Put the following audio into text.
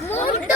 Muito